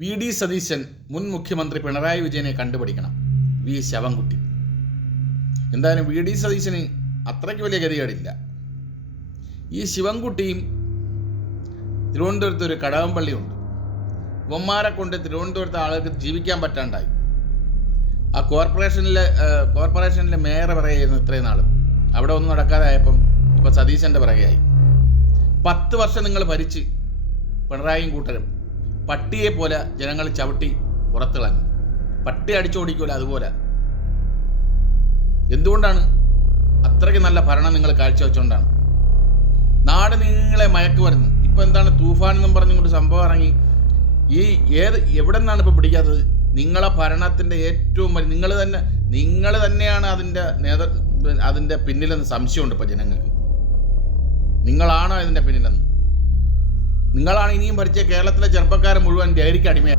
VD. Satheesan മുൻ മുഖ്യമന്ത്രി പിണറായി വിജയനെ കണ്ടുപിടിക്കണം. വി. ശവൻകുട്ടി. എന്തായാലും വി.ഡി. സതീശന് അത്രയ്ക്ക് വലിയ ഗതികേടില്ല. ഈ ശിവൻകുട്ടിയും തിരുവനന്തപുരത്ത് ഒരു കടകംപള്ളിയുണ്ട്. ഇവന്മാരെ കൊണ്ട് തിരുവനന്തപുരത്തെ ആളുകൾക്ക് ജീവിക്കാൻ പറ്റാണ്ടായി. ആ കോർപ്പറേഷനിലെ മേയറെ പറയുന്നു ഇത്രയും നാളും. അവിടെ ഒന്നും നടക്കാതായപ്പം ഇപ്പോൾ സതീശൻ്റെ പിറകെയായി. 10 വർഷം നിങ്ങൾ ഭരിച്ച് പിണറായിയും കൂട്ടരും പട്ടിയെ പോലെ ജനങ്ങൾ ചവിട്ടി പുറത്തിളങ്ങി. പട്ടി അടിച്ചോടിക്കൂല അതുപോലെ. എന്തുകൊണ്ടാണ്? അത്രയ്ക്ക് നല്ല ഭരണം നിങ്ങൾ കാഴ്ചവെച്ചുകൊണ്ടാണ്. നാട് നിങ്ങളെ മയക്കുമരുന്ന്. ഇപ്പം എന്താണ് തൂഫാൻ എന്നും പറഞ്ഞുകൊണ്ട് സംഭവം ഇറങ്ങി. എവിടെ നിന്നാണ് ഇപ്പോൾ പിടിക്കാത്തത്? നിങ്ങളെ ഭരണത്തിൻ്റെ ഏറ്റവും വലിയ നിങ്ങൾ തന്നെയാണ് അതിൻ്റെ പിന്നിലെന്ന് സംശയമുണ്ട് ഇപ്പോൾ ജനങ്ങൾക്ക്. നിങ്ങളാണോ ഇതിൻ്റെ പിന്നിലെന്ന്? നിങ്ങളാണ് ഇനിയും ഭരിച്ച കേരളത്തിലെ ചെറുപ്പക്കാരെ മുഴുവൻ ലഹരിക്ക് അടിമയാണ്.